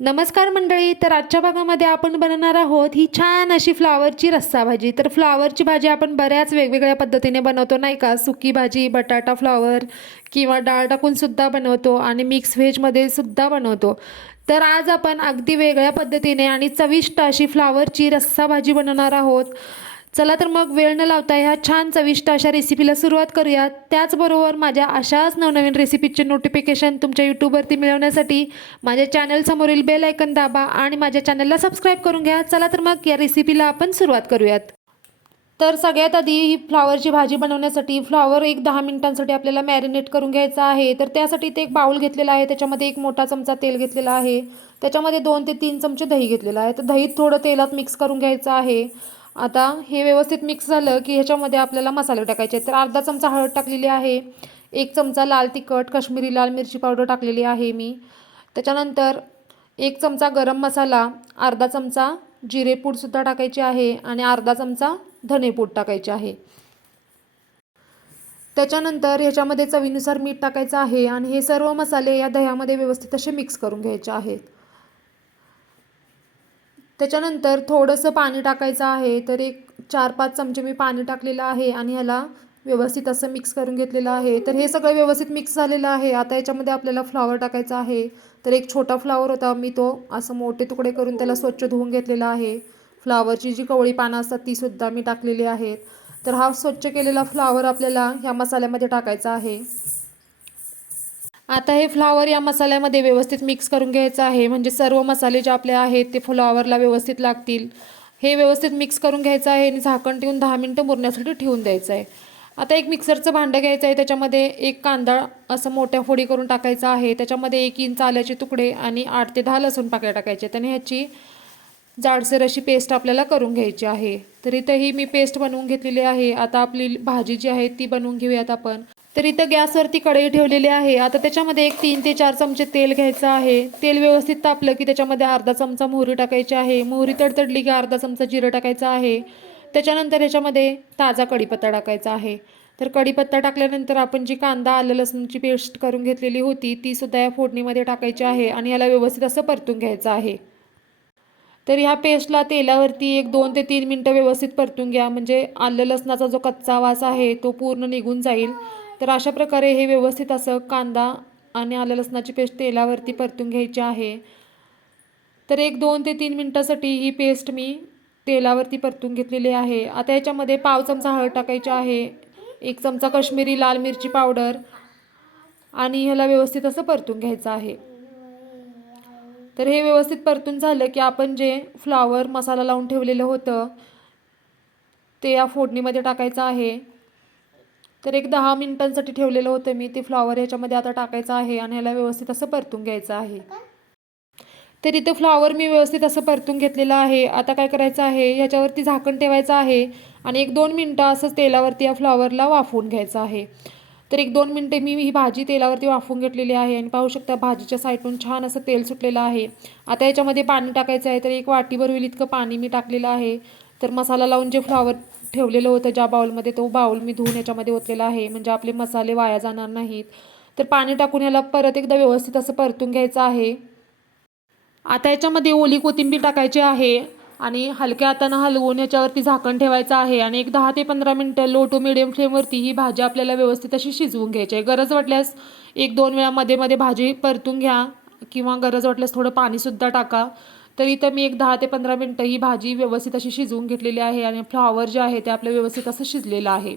नमस्कार मंडळी तर आजच्या भागामध्ये आपण बनवणार आहोत ही छान अशी फ्लावरची रस्सा भाजी. तर फ्लावरची भाजी आपण बऱ्याच वेगवेगळ्या पद्धतीने बनवतो नाही का? सुकी भाजी बटाटा फ्लावर किंवा डाळ टाकूनसुद्धा बनवतो आणि मिक्स व्हेजमध्ये सुद्धा बनवतो. तर आज आपण अगदी वेगळ्या पद्धतीने आणि चविष्ट अशी फ्लावरची रस्सा भाजी बनवणार आहोत. चला तर मग वेळ न लावता ह्या छान चविष्ट अशा रेसिपीला सुरुवात करूयात. त्याचबरोबर माझ्या अशाच नवनवीन रेसिपीचे नोटिफिकेशन तुमच्या यूट्यूबवरती मिळवण्यासाठी माझ्या चॅनलसमोरील बेल ऐकन दाबा आणि माझ्या चॅनलला सबस्क्राईब करून घ्या. चला तर मग या रेसिपीला आपण सुरुवात करूयात. तर सगळ्यात आधी ही फ्लॉवरची भाजी बनवण्यासाठी फ्लॉवर एक दहा मिनिटांसाठी आपल्याला मॅरिनेट करून घ्यायचं आहे. तर त्यासाठी ते एक बाऊल घेतलेला आहे. त्याच्यामध्ये एक मोठा चमचा तेल घेतलेला आहे. त्याच्यामध्ये दोन ते तीन चमचे दही घेतलेलं आहे. तर दहीत थोडं तेलात मिक्स करून घ्यायचं आहे. आता हे व्यवस्थित मिक्स झालं की ह्याच्यामध्ये आपल्याला मसाले टाकायचे तर अर्धा चमचा हळद टाकलेली आहे एक चमचा लाल तिखट काश्मीरी लाल मिरची पावडर टाकलेली आहे मी. त्याच्यानंतर एक चमचा गरम मसाला अर्धा चमचा जिरेपूडसुद्धा टाकायची आहे आणि अर्धा चमचा धनेपूड टाकायचे आहे. त्याच्यानंतर ह्याच्यामध्ये चवीनुसार मीठ टाकायचं आहे आणि हे सर्व मसाले या दह्यामध्ये व्यवस्थित असे मिक्स करून घ्यायचे आहेत. त्याच्यानंतर थोडंसं पाणी टाकायचं आहे तर एक चार पाच चमचे मी पाणी टाकलेलं आहे आणि ह्याला व्यवस्थित असं मिक्स करून घेतलेलं आहे. तर हे सगळं व्यवस्थित मिक्स झालेलं आहे. आता याच्यामध्ये आपल्याला फ्लावर टाकायचा आहे. तर एक छोटा फ्लावर होता मी तो असं मोठे तुकडे करून त्याला स्वच्छ धुवून घेतलेला आहे. फ्लावरची जी कवळी पानं असतात तीसुद्धा मी टाकलेली आहेत. तर हा स्वच्छ केलेला फ्लावर आपल्याला ह्या मसाल्यामध्ये टाकायचा आहे. आता हे फ्लावर या मसाल्यामध्ये व्यवस्थित मिक्स करून घ्यायचं आहे. म्हणजे सर्व मसाले जे आपले आहेत ते फ्लावरला व्यवस्थित लागतील. हे व्यवस्थित मिक्स करून घ्यायचं आहे आणि झाकण ठेवून दहा मिनटं मुरण्यासाठी ठेवून द्यायचं आहे. आता एक मिक्सरचं भांडं घ्यायचं आहे. त्याच्यामध्ये एक कांदा असं मोठ्या फोडी करून टाकायचा आहे. त्याच्यामध्ये एक इंच आल्याचे तुकडे आणि आठ ते दहा लसूण पाकळ्या टाकायचे त्याने ह्याची जाडसर अशी पेस्ट आपल्याला करून घ्यायची आहे. तर इथं मी पेस्ट बनवून घेतलेली आहे. आता आपली भाजी जी आहे ती बनवून घेऊयात आपण. तर इथं गॅसवरती कढई ठेवलेली आहे. आता त्याच्यामध्ये एक तीन ते चार चमचे तेल घ्यायचं आहे. तेल व्यवस्थित तापलं की त्याच्यामध्ये अर्धा चमचा मोहरी टाकायची आहे. मोहरी तडतडली की अर्धा चमचा जिरं टाकायचं आहे. त्याच्यानंतर ह्याच्यामध्ये ताजा कढीपत्ता टाकायचा आहे. तर कढीपत्ता टाकल्यानंतर आपण जी कांदा आलं लसूणची पेस्ट करून घेतलेली होती ती सुद्धा या फोडणीमध्ये टाकायची आहे आणि याला व्यवस्थित असं परतून घ्यायचं आहे. तर ह्या पेस्टला तेलावरती एक दोन ते तीन मिनटं व्यवस्थित परतून घ्या. म्हणजे आलं लसणाचा जो कच्चा वास आहे तो पूर्ण निघून जाईल. तर अशा प्रकारे हे व्यवस्थित असं कांदा आणि आलं लसणाची पेस्ट तेलावरती परतून घ्यायची आहे. तर एक दोन ते तीन मिनटासाठी ही पेस्ट मी तेलावरती परतून घेतलेली आहे. आता याच्यामध्ये पाव चमचा हळद टाकायची आहे एक चमचा काश्मीरी लाल मिरची पावडर आणि ह्याला व्यवस्थित असं परतून घ्यायचं आहे. तर हे व्यवस्थित परतून झालं की आपण जे फ्लावर मसाला लावून ठेवलेलं होतं ते या फोडणीमध्ये टाकायचं आहे. तर एक दहा मिनिटांसाठी ठेवलेलं होतं मी. ते फ्लॉवर याच्यामध्ये आता टाकायचं आहे आणि ह्याला व्यवस्थित असं परतून घ्यायचं आहे. तर इथं फ्लॉवर मी व्यवस्थित असं परतून घेतलेलं आहे. आता काय करायचं आहे? ह्याच्यावरती झाकण ठेवायचं आहे आणि एक दोन मिनटं असंच तेलावरती या फ्लॉवरला वाफवून घ्यायचं आहे. तर एक दोन मिनटे मी ही भाजी तेलावरती वाफवून घेतलेली आहे आणि पाहू शकता भाजीच्या साईडून छान असं तेल सुटलेलं आहे. आता याच्यामध्ये पाणी टाकायचं आहे. तर एक वाटीभर होईल इतकं पाणी मी टाकलेलं आहे. तर मसाला लावून जे फ्लावर ठेवलेलं होतं ज्या बाउलमध्ये तो बाउल मी धुवून याच्यामध्ये ओतलेला आहे. म्हणजे आपले मसाले वाया जाणार नाहीत. तर पाणी टाकून याला परत एकदा व्यवस्थित असं परतून घ्यायचं आहे. आता याच्यामध्ये ओली कोथिंबीर टाकायची आहे आणि हलक्या हातानं हलवून याच्यावरती झाकण ठेवायचं आहे आणि एक दहा ते पंधरा मिनटं लो टू मिडियम फ्लेमवरती ही भाजी आपल्याला व्यवस्थित अशी शिजवून घ्यायची आहे. गरज वाटल्यास एक दोन वेळा मध्ये मध्ये भाजी परतून घ्या किंवा गरज वाटल्यास थोडं पाणीसुद्धा टाका. तर इथं मी एक दहा ते पंधरा मिनटं ही भाजी व्यवस्थित अशी शिजवून घेतलेली आहे आणि फ्लॉवर जे आहे ते आपलं व्यवस्थित असं शिजलेलं आहे.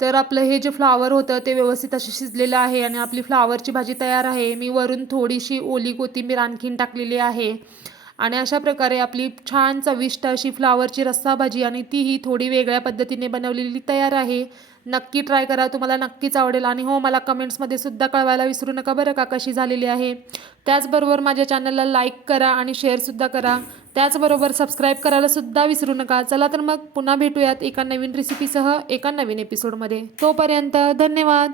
तर आपलं हे जे फ्लावर होतं ते व्यवस्थित असे शिजलेलं आहे आणि आपली फ्लावरची भाजी तयार आहे. मी वरून थोडीशी ओली कोथिंबीर आणखीन टाकलेली आहे आणि अशा प्रकारे आपली छान चविष्ट अशी फ्लावरची रस्सा भाजी आणि तीही थोडी वेगळ्या पद्धतीने बनवलेली तयार आहे. नक्की ट्राय करा. तुम्हाला नक्कीच आवडेल. आणि हो मला कमेंट्समध्ये सुद्धा कळवायला विसरू नका बरं का कशी झालेली आहे. त्याचबरोबर माझ्या चॅनलला लाईक करा आणि शेअरसुद्धा करा. त्याचबरोबर सबस्क्राईब करायला सुद्धा विसरू नका. चला तर मग पुन्हा भेटूयात एका नवीन रेसिपीसह एका नवीन एपिसोडमध्ये तोपर्यंत धन्यवाद.